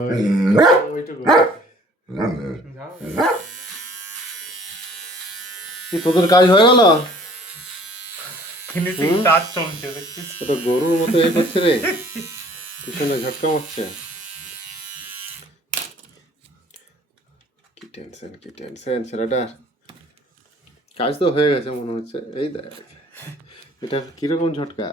ওইটুকু কি তোদের কাজ হয়ে গেল? ফিনিশিং টাচ চলছে দেখছিস? এটা গরুর মতো এই করছে রে, পিছনে ঝটকা মারছে। কি টেনশন কি টেনশন ছেলেটার। কাজ তো হয়ে গেছে মনে হচ্ছে। এই দেখ এটা কিরকম ঝটকা।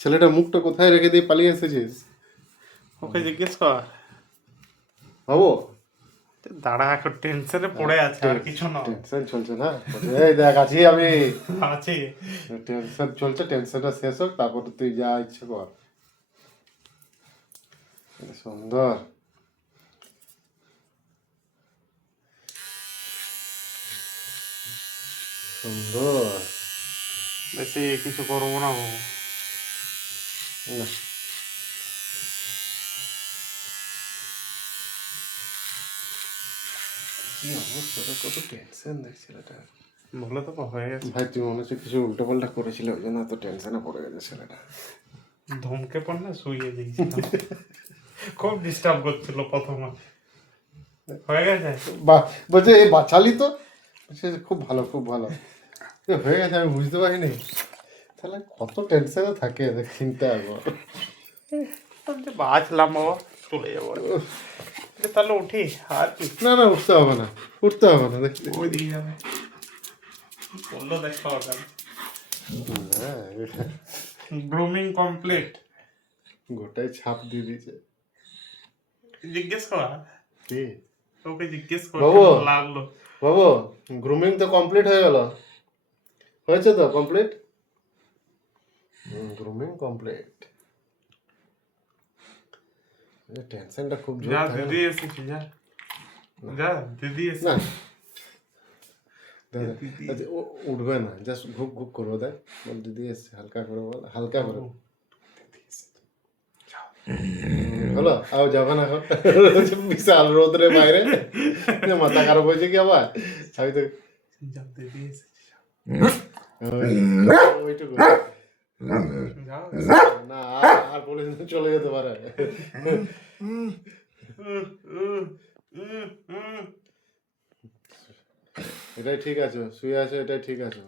ছেলেটা মুখটা কোথায় রেখে দিয়ে পালিয়ে এসেছিস? ওকে জিজ্ঞেস কর। ভাবো দাঁড়া, এখন টেনশনে পড়ে আছে, আর কিছু না। টেনশন চলছে না? এই দেখ আছি আমি। আছে টেনশন চলছে, টেনশনটা শেষ হোক তারপর তুই যা ইচ্ছে কর। সুন্দর সুন্দর। বেশি কিছু করবো না বাবু। না কি অবস্থা, কত টেনশন দেখ ছেলেটা। বলে তো হয়ে গেছে ভাই তুই মনে হচ্ছে কিছু উল্টো পাল্টা করেছিল, ওই জন্য এত টেনশনে পড়ে গেছে ছেলেটা। ধমকে পড় না, শুইয়ে দিয়েছিলাম। খুব ডিস্টার্ব করছিল প্রথমে। হয়ে গেছে বা বলছে এই বাঁচালি তো, সে খুব ভালো খুব ভালো। হয়ে গেছে, আমি বুঝতে পারিনি। তাহলে কত টেনশনে থাকে দেখ, চিন্তা একবার। বাঁচলাম বাবা, চলে যাবো। তাহলে উঠি আর কি? না না উঠতে হবে না, উঠতে হবে না দেখতে। ওই দিকে যাবে বললো, দেখো গ্রুমিং কমপ্লিট। গোটাই ছাপ দিয়ে দিয়েছে। জিজ্ঞেস করা কি ওকে, জিজ্ঞেস বাবু? করতে লাগলো। বাবু গ্রুমিং তো কমপ্লিট হয়ে গেল, হয়েছে তো কমপ্লিট? Grooming complete. টেনশনটা খুব জোর যা থাকে দিদি না। এসেছি, যা যা দিদি না এসেছি। আচ্ছা ও উঠবে না, জাস্ট ঘুপ ঘুপ করবো। দেখ বল দিদি এসছে, হালকা করে বল, হালকা করে। হলো আও যাবে না এখন? বিশাল রোদরে বাইরে মাথা খারাপ হয়েছে কি আবার? আমি তো যা দিদি এসেছি, ওইটুকু যাও। না, আর পুলিশ চলে যেতে পারে। এটাই ঠিক আছে, শুয়ে আছে, এটাই ঠিক আছে।